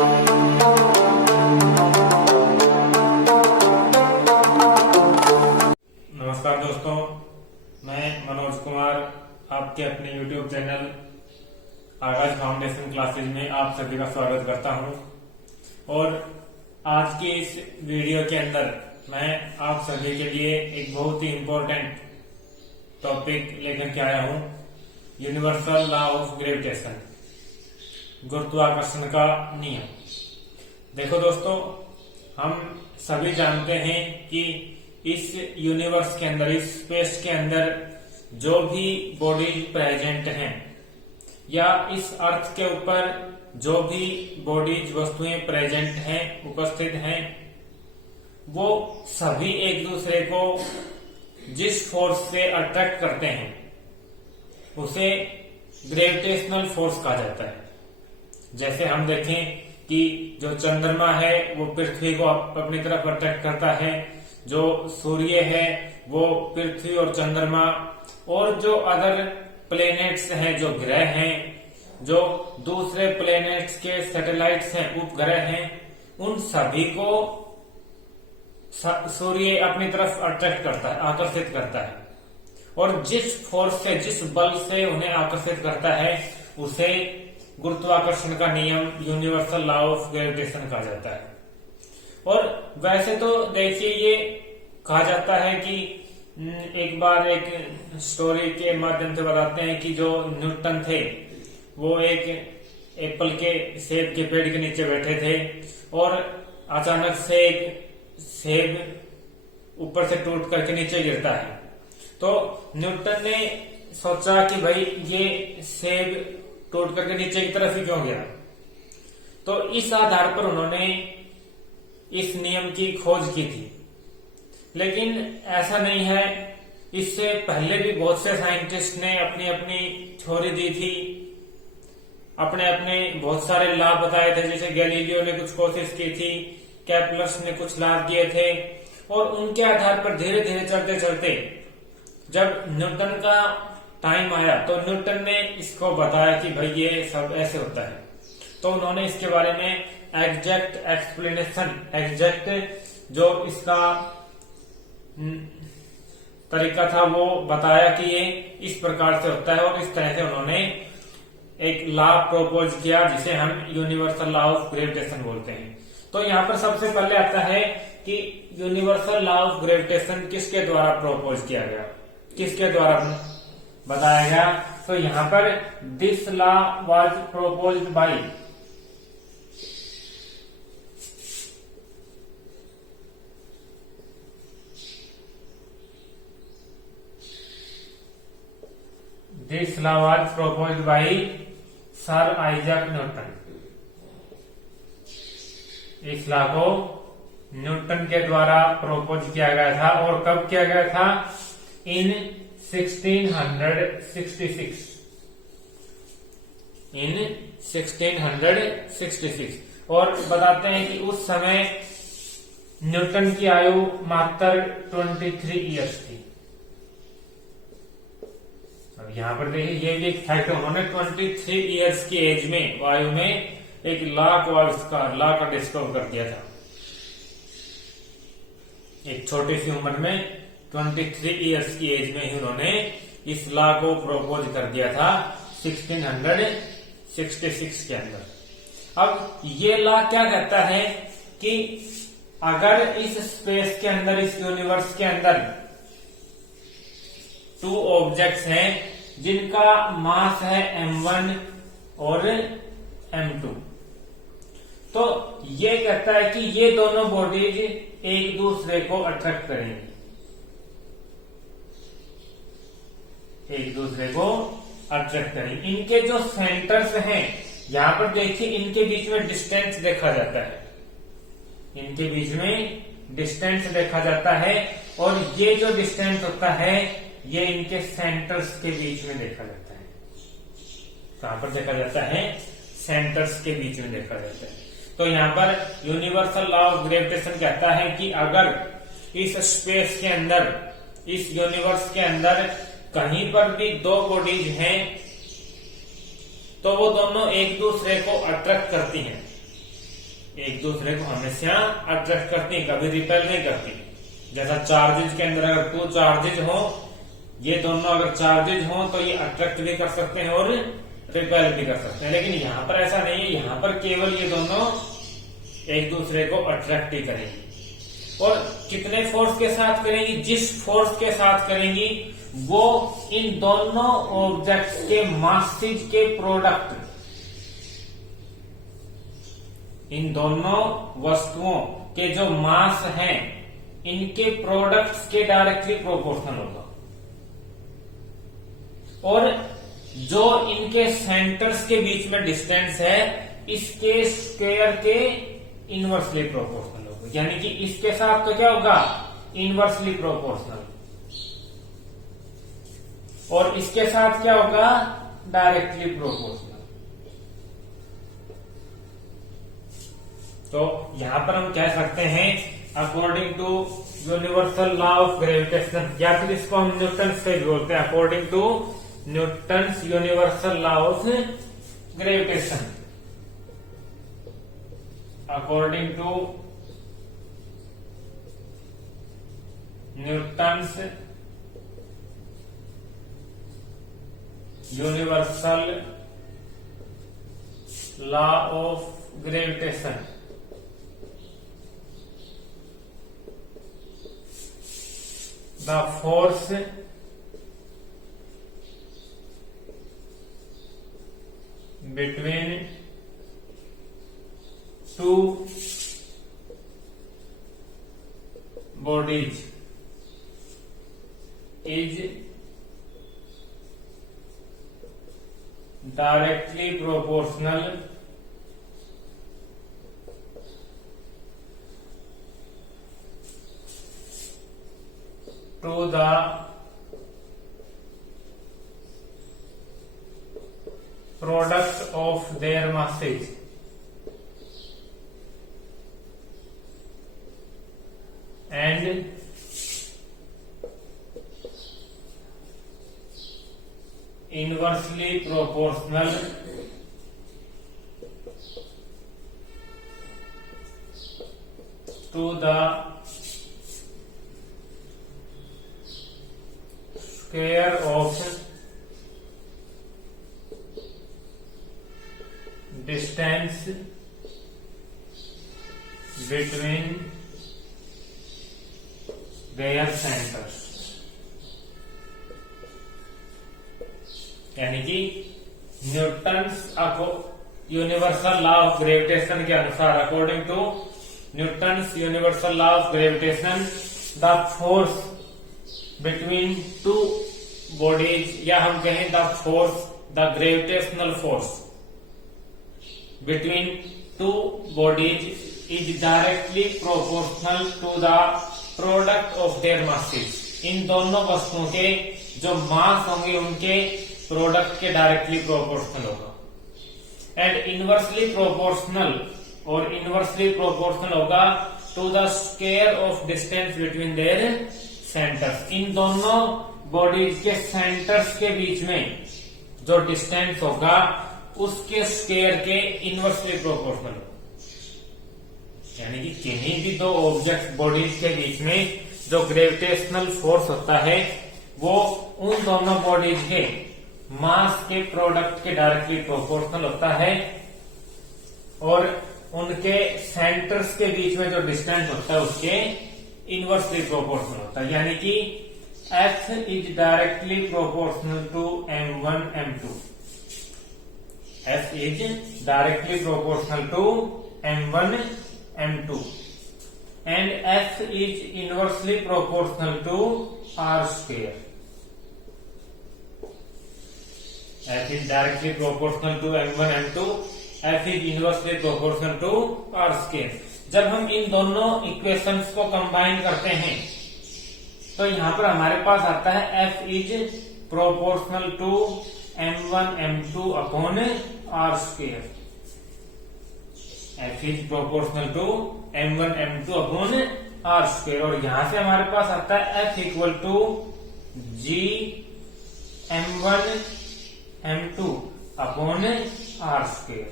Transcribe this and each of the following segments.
नमस्कार दोस्तों, मैं मनोज कुमार आपके अपने YouTube चैनल आगाज फाउंडेशन क्लासेज में आप सभी का स्वागत करता हूं। और आज की इस वीडियो के अंदर मैं आप सभी के लिए एक बहुत ही इम्पोर्टेंट टॉपिक लेकर के आया हूं, यूनिवर्सल लॉ ऑफ ग्रेविटेशन, गुरुत्वाकर्षण का नियम। देखो दोस्तों, हम सभी जानते हैं कि इस यूनिवर्स के अंदर, इस स्पेस के अंदर जो भी बॉडीज प्रेजेंट हैं या इस अर्थ के ऊपर जो भी बॉडीज वस्तुएं प्रेजेंट हैं, उपस्थित हैं, वो सभी एक दूसरे को जिस फोर्स से अट्रैक्ट करते हैं उसे ग्रेविटेशनल फोर्स कहा जाता है। जैसे हम देखें कि जो चंद्रमा है वो पृथ्वी को अपनी तरफ अट्रैक्ट करता है, जो सूर्य है वो पृथ्वी और चंद्रमा, और जो अदर प्लेनेट्स हैं, जो ग्रह हैं, जो दूसरे प्लेनेट्स के सैटेलाइट्स हैं, उपग्रह हैं, उन सभी को सूर्य अपनी तरफ अट्रैक्ट करता है, आकर्षित करता है। और जिस फोर्स से, जिस बल से उन्हें आकर्षित करता है उसे गुरुत्वाकर्षण का नियम, यूनिवर्सल लॉ ऑफ ग्रेविटेशन कहा जाता है। और वैसे तो देखिए, ये कहा जाता है कि एक बार एक स्टोरी के माध्यम से बताते हैं कि जो न्यूटन थे वो एक एप्पल के, सेब के पेड़ के नीचे बैठे थे और अचानक से एक सेब ऊपर से टूट करके नीचे गिरता है। तो न्यूटन ने सोचा कि भाई ये सेब टूट करके नीचे की तरफ ही क्यों गया। तो इस आधार पर उन्होंने इस नियम की खोज की थी। लेकिन ऐसा नहीं है, इससे पहले भी बहुत से साइंटिस्ट ने अपनी अपनी थ्योरी दी थी, अपने अपने बहुत सारे लाभ बताए थे। जैसे गैलीलियो ने कुछ कोशिश की थी, कैप्लर्स ने कुछ लाभ दिए थे, और उनके आधार पर धीरे धीरे चलते चलते जब न्यूटन का टाइम आया तो न्यूटन ने इसको बताया कि भाई ये सब ऐसे होता है। तो उन्होंने इसके बारे में एग्जैक्ट एक्सप्लेनेशन, एग्जैक्ट जो इसका तरीका था वो बताया कि ये इस प्रकार से होता है, और इस तरह से उन्होंने एक लॉ प्रोपोज किया जिसे हम यूनिवर्सल लॉ ऑफ ग्रेविटेशन बोलते हैं। तो यहाँ पर सबसे पहले आता है कि यूनिवर्सल लॉ ऑफ ग्रेविटेशन किसके द्वारा प्रोपोज किया गया, किसके द्वारा बताया गया। तो यहाँ पर this law was proposed by sir Isaac Newton. इस लॉ को न्यूटन के द्वारा प्रोपोज किया गया था। और कब किया गया था? इन 1666। इन 1666। और बताते हैं कि उस समय न्यूटन की आयु मात्र 23 ईयर्स थी। अब यहां पर देखिए, ये भी एक फैक्ट है, उन्होंने 23 ईयर्स की एज में, आयु में, एक लॉ का डिस्कवर कर दिया था। एक छोटी सी उम्र में 23 ईयर्स की एज में ही उन्होंने इस लॉ को प्रोपोज कर दिया था 1666 के अंदर। अब ये लॉ क्या कहता है कि अगर इस स्पेस के अंदर, इस यूनिवर्स के अंदर 2 ऑब्जेक्ट्स हैं जिनका मास है m1 और m2, तो ये कहता है कि ये दोनों बॉडीज एक दूसरे को अट्रैक्ट करेंगी, एक दूसरे को अट्रैक्ट करेंगे। इनके जो सेंटर्स हैं, यहां पर देखिए, इनके बीच में डिस्टेंस देखा जाता है, इनके बीच में डिस्टेंस देखा जाता है, और ये जो डिस्टेंस होता है ये इनके सेंटर्स के बीच में देखा जाता है। कहां पर देखा जाता है? सेंटर्स के बीच में देखा जाता है। तो यहाँ पर यूनिवर्सल लॉ ऑफ ग्रेविटेशन कहता है कि अगर इस स्पेस के अंदर, इस यूनिवर्स के अंदर कहीं पर भी 2 बॉडीज हैं तो वो दोनों एक दूसरे को अट्रैक्ट करती हैं। एक दूसरे को हमेशा अट्रैक्ट करती है, कभी रिपेल नहीं करती। जैसा चार्जेज के अंदर अगर 2 चार्जेज हो, ये दोनों अगर चार्जेज हो तो ये अट्रैक्ट भी कर सकते हैं और रिपेल भी कर सकते हैं, लेकिन यहाँ पर ऐसा नहीं है। यहाँ पर केवल ये दोनों एक दूसरे को अट्रैक्ट ही करेंगी। और कितने फोर्स के साथ करेंगी? जिस फोर्स के साथ करेंगी वो इन दोनों ऑब्जेक्ट्स के मासेज के प्रोडक्ट, इन दोनों वस्तुओं के जो मास हैं इनके प्रोडक्ट्स के डायरेक्टली प्रोपोर्शनल होगा, और जो इनके सेंटर्स के बीच में डिस्टेंस है इसके स्क्वायर के इनवर्सली प्रोपोर्शनल होगा। यानी कि इसके साथ तो क्या होगा? इनवर्सली प्रोपोर्शनल, और इसके साथ क्या होगा? Directly proportional. तो यहां पर हम कह सकते हैं according to universal law of gravitation, या फिर इसको हम न्यूटन्स से बोलते हैं, according to Newton's universal law of gravitation, according to Newton's universal law of gravitation, the force between two bodies is directly proportional to the product of their masses, and inversely proportional to the square of distance between their centers। यानी कि Newton's universal law of gravitation के अनुसार, according to Newton's universal law of gravitation, the force between two bodies, या हम कहें the force, the gravitational force between two bodies is directly proportional to the product of their masses. इन दोनों वस्तुओं के जो मास होंगे उनके प्रोडक्ट के डायरेक्टली प्रोपोर्शनल होगा। एंड इनवर्सली प्रोपोर्शनल, और इनवर्सली प्रोपोर्शनल होगा to the square of distance between there centres. इन दोनों बॉडीज के सेंटर्स के बीच में जो डिस्टेंस होगा उसके स्क्वायर के इनवर्सली प्रोपोर्शनल। यानी कि किन्हीं भी दो ऑब्जेक्ट बॉडीज के बीच में जो ग्रेविटेशनल फोर्स होता है वो उन दोनों बॉडीज के मास के प्रोडक्ट के डायरेक्टली प्रोपोर्शनल होता है, और उनके सेंटर्स के बीच में जो डिस्टेंस होता है उसके इनवर्सली प्रोपोर्शनल होता है। यानी कि F is directly proportional to M1 M2। F is directly proportional to M1 M2 and F is inversely proportional to R square। F is directly proportional to M1 M2, F is inversely proportional to R square। जब हम इन दोनों equations को combine करते हैं तो यहां पर हमारे पास आता है F is proportional to M1 M2 upon R square। F is proportional to M1 M2 upon R square, और यहां से हमारे पास आता है F equal to G M1 M2 upon R square।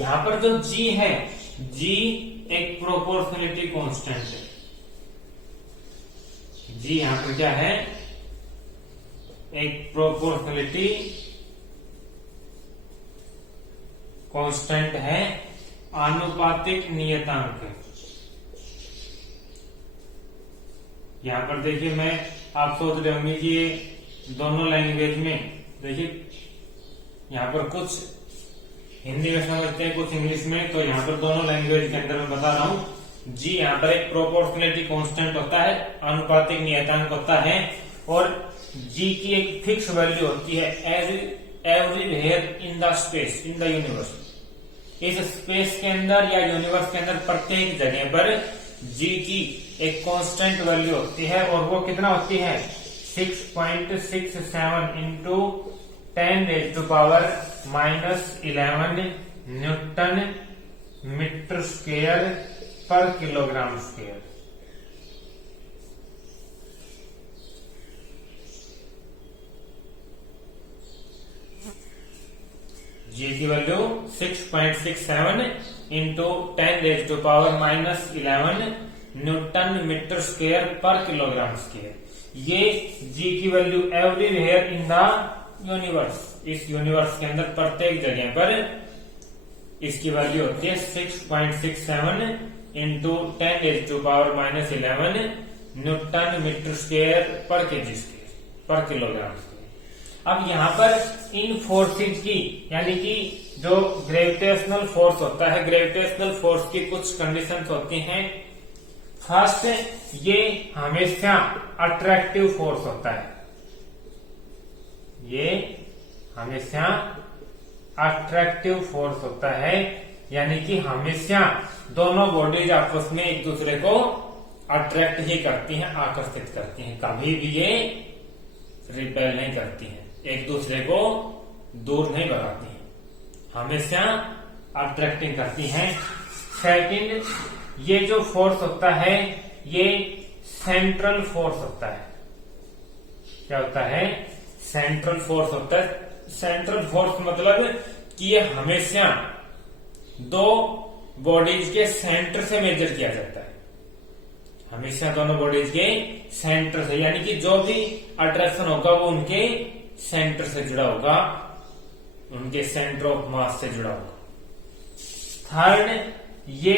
यहां पर जो G है जी एक प्रोपोर्शनलिटी कांस्टेंट है। जी यहां पर क्या है, एक प्रोपोर्शनलिटी कांस्टेंट है, आनुपातिक नियतांक। यहां पर देखिए, मैं आप सोच रहे होंगे कि ये दोनों लैंग्वेज में, देखिए यहां पर कुछ हिंदी में समझते हैं, कुछ इंग्लिश में, तो यहाँ पर दोनों लैंग्वेज के अंदर मैं बता रहा हूँ। जी यहाँ पर एक प्रोपोर्शनलिटी कांस्टेंट होता है, आनुपातिक नियतांक होता है, और जी की एक फिक्स वैल्यू होती है everywhere in the space in the universe. इस स्पेस के अंदर या यूनिवर्स के अंदर प्रत्येक जगह पर जी की एक कांस्टेंट वैल्यू होती है, और वो कितना होती है, 6.67 into 10⁻⁻11 newton metre square per kilogram square. G की value 6.67 into 10⁻⁻11 newton metre square per kilogram square. ये जी की value everywhere in the universe, इस यूनिवर्स के अंदर प्रत्येक जगह पर इसकी वैल्यू होती है 6.67 इंटू 10⁻⁻11 न्यूटन मीटर स्क्वायर पर KG square per kilogram square. अब यहाँ पर इन फोर्सेज की, यानी कि जो ग्रेविटेशनल फोर्स होता है, ग्रेविटेशनल फोर्स की कुछ कंडीशंस होती हैं। फर्स्ट, ये हमेशा अट्रैक्टिव फोर्स होता है, ये हमेशा अट्रैक्टिव फोर्स होता है, यानी कि हमेशा दोनों बॉडीज आपस में एक दूसरे को अट्रैक्ट ही करती हैं, आकर्षित करती हैं, कभी भी ये रिपेल नहीं करती हैं, एक दूसरे को दूर नहीं भगाती हैं, हमेशा अट्रैक्टिंग करती हैं। सेकंड, ये जो फोर्स होता है ये सेंट्रल फोर्स होता है। क्या होता है, सेंट्रल फोर्स होता है। सेंट्रल फोर्स मतलब कि ये हमेशा दो बॉडीज के सेंटर से मेजर किया जाता है, हमेशा दोनों बॉडीज के सेंटर से, यानी कि जो भी अट्रैक्शन होगा वो उनके सेंटर से जुड़ा होगा, उनके सेंटर ऑफ मास से जुड़ा होगा। थर्ड, ये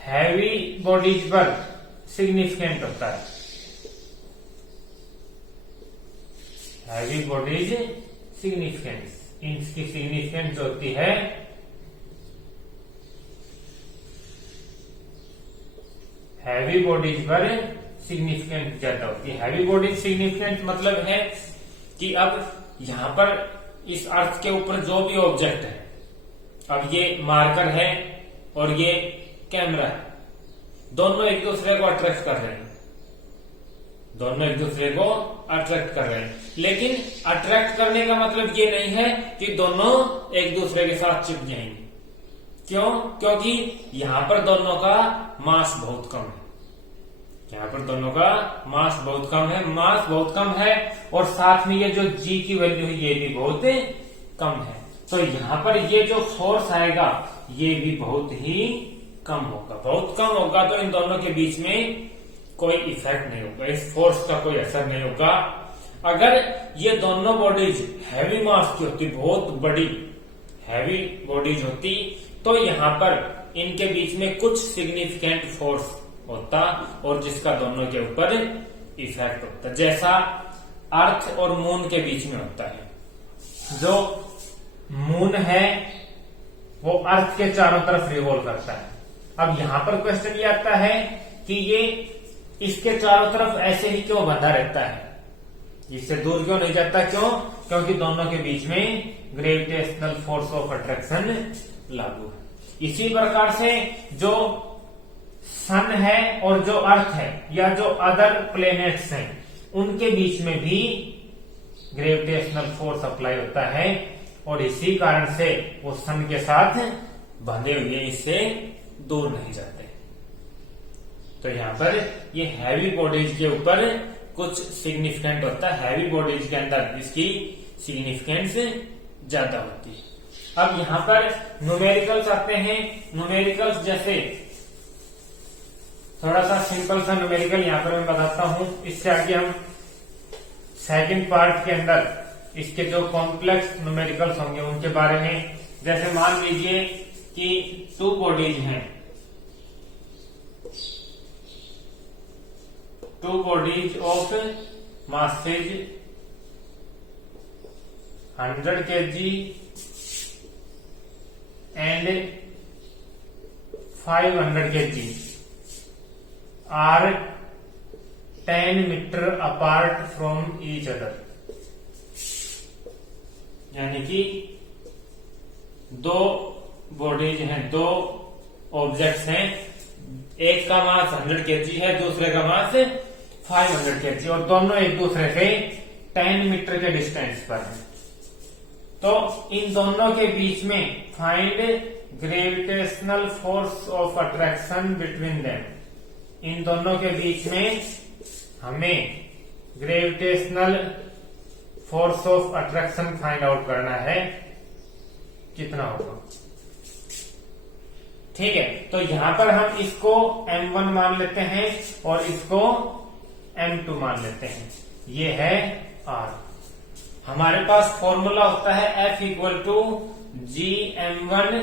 हैवी बॉडीज पर सिग्निफिकेंट होता है, हैवी बॉडीज सिग्निफिकेंस, इनकी सिग्निफिकेंस होती है हैवी बॉडीज पर सिग्निफिकेंट ज्यादा होती है। हैवी बॉडीज सिग्निफिकेंट मतलब है कि अब यहां पर इस अर्थ के ऊपर जो भी ऑब्जेक्ट है, अब ये मार्कर है और ये कैमरा है, दोनों एक दूसरे को अट्रैक्ट कर रहे हैं, दोनों एक दूसरे को अट्रैक्ट कर रहे हैं, लेकिन अट्रैक्ट करने का मतलब ये नहीं है कि दोनों एक दूसरे के साथ चिपक जाएंगे। क्यों? क्योंकि यहां पर दोनों का मास बहुत कम है, यहां पर दोनों का मास बहुत कम है, मास बहुत कम है, और साथ में ये जो जी की वैल्यू है ये भी बहुत कम है, तो यहां पर ये जो फोर्स आएगा ये भी बहुत ही कम होगा, बहुत कम होगा, तो इन दोनों के बीच में कोई इफेक्ट नहीं होगा, इस फोर्स का कोई असर नहीं होगा। अगर ये दोनों बॉडीज हैवी मास की होती, बहुत बड़ी हैवी बॉडीज होती, तो यहां पर इनके बीच में कुछ सिग्निफिकेंट फोर्स होता और जिसका दोनों के ऊपर इफेक्ट होता, जैसा अर्थ और मून के बीच में होता है। जो मून है वो अर्थ के चारों तरफ रिवॉल्व करता है। अब यहां पर क्वेश्चन ये आता है कि ये इसके चारों तरफ ऐसे ही क्यों बंधा रहता है, इससे दूर क्यों नहीं जाता? क्यों? क्योंकि दोनों के बीच में ग्रेविटेशनल फोर्स ऑफ अट्रैक्शन लागू है। इसी प्रकार से जो सन है और जो अर्थ है या जो अदर प्लेनेट्स हैं उनके बीच में भी ग्रेविटेशनल फोर्स अप्लाई होता है, और इसी कारण से वो सन के साथ बंधे हुए इससे दूर नहीं जाते। तो यहाँ पर ये हैवी बॉडीज के ऊपर कुछ सिग्निफिकेंट होता है, हैवी बॉडीज के अंदर इसकी सिग्निफिकेंस ज्यादा होती है। अब यहाँ पर न्यूमेरिकल्स आते हैं। न्यूमेरिकल्स जैसे थोड़ा सा सिंपल सा न्यूमेरिकल यहाँ पर मैं बताता हूं, इससे आगे हम सेकंड पार्ट के अंदर इसके जो कॉम्प्लेक्स न्यूमेरिकल्स होंगे उनके बारे में। जैसे मान लीजिए कि 2 बॉडीज हैं, 2 bodies of masses 100 kg and 500 kg are 10 meter apart from each other। यानी कि 2 बॉडीज हैं, 2 ऑब्जेक्ट्स हैं, एक का मास 100 kg है, दूसरे का मास 500 kg, और दोनों एक दूसरे से 10 मीटर के डिस्टेंस पर हैं। तो इन दोनों के बीच में find gravitational force of attraction between them. इन दोनों के बीच में हमें gravitational force of attraction find out करना है, कितना होगा। ठीक है, तो यहां पर हम इसको M1 मान लेते हैं और इसको M2 मान लेते हैं। ये है R। हमारे पास फॉर्मूला होता है F equal to G M1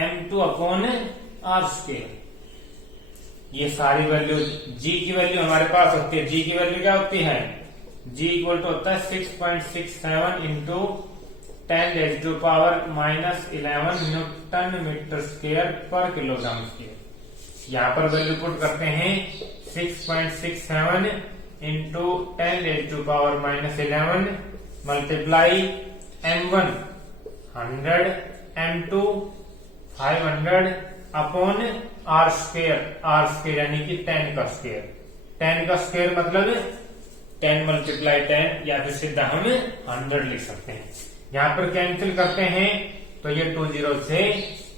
M2 upon R square. ये सारी वैल्यू, G की वैल्यू हमारे पास होती है। G की वैल्यू क्या होती है? G इक्वल टू होता है 6.67 into 10⁻⁻11 newton metre square per kilogram square. यहाँ पर वैल्यू पुट करते हैं 6.67 into 10⁻⁻11 multiply M1 100 M2 500 upon R square यानी कि 10 का स्क्वायर। 10 का स्क्वायर मतलब 10 मल्टीप्लाई 10, या फिर सीधा हम 100 लिख सकते हैं। यहाँ पर कैंसिल करते हैं तो ये 2 0 से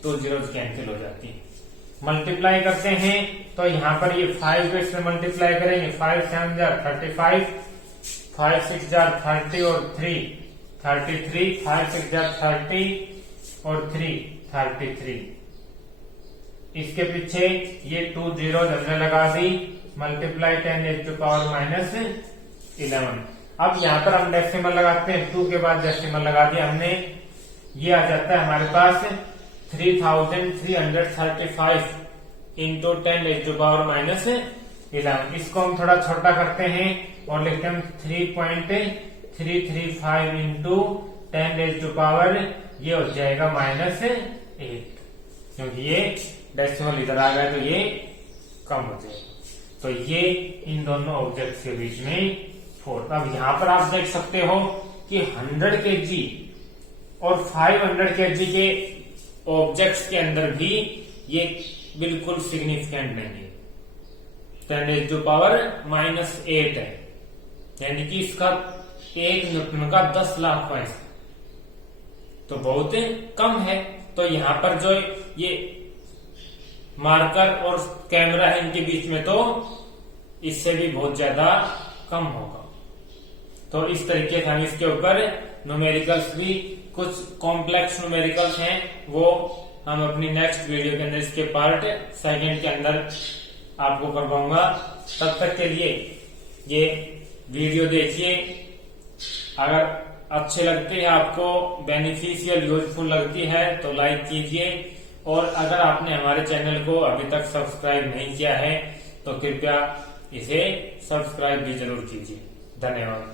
2 0 कैंसिल हो जाती है। मल्टीप्लाई करते हैं तो यहाँ पर ये 5 को इससे मल्टीप्लाई करेंगे, 5 7 35, 5 6 30 और 3 33, 5 6 30 और 3 33। इसके पीछे ये 2 0 हमने लगा दी, मल्टीप्लाई 10⁻⁻11। अब यहाँ पर हम डेसिमल लगाते हैं, 2 के बाद डेसिमल लगा दिया हमने। ये आ जाता है हमारे पास 3335 इंटू 10⁻⁻11। इसको हम थोड़ा छोटा करते हैं और लिखते हैं 3.335 इंटू 10⁻, ये हो जाएगा -8, क्योंकि ये डेसिमल इधर आ गया तो ये कम हो जाएगा। तो ये इन दोनों ऑब्जेक्ट के बीच में 4। अब यहाँ पर आप देख सकते हो कि 100 kg और 500 kg के ऑब्जेक्ट्स के अंदर भी ये बिल्कुल सिग्निफिकेंट नहीं है। 10⁻⁻8 है, यानी कि इसका 1 न्यूटन का 10 लाख पैसा, तो बहुत कम है। तो यहाँ पर जो ये मार्कर और कैमरा है इनके बीच में तो इससे भी बहुत ज्यादा कम होगा। तो इस तरीके से हम इसके ऊपर न्यूमेरिकल्स भी, कुछ कॉम्प्लेक्स न्यूमेरिकल्स हैं वो हम अपनी नेक्स्ट वीडियो के अंदर, इसके पार्ट 2 के अंदर आपको करवाऊंगा। तब तक के लिए ये वीडियो देखिए, अगर अच्छे लगते हैं, आपको बेनिफिशियल यूजफुल लगती है तो लाइक कीजिए, और अगर आपने हमारे चैनल को अभी तक सब्सक्राइब नहीं किया है तो कृपया इसे सब्सक्राइब भी जरूर कीजिए। धन्यवाद।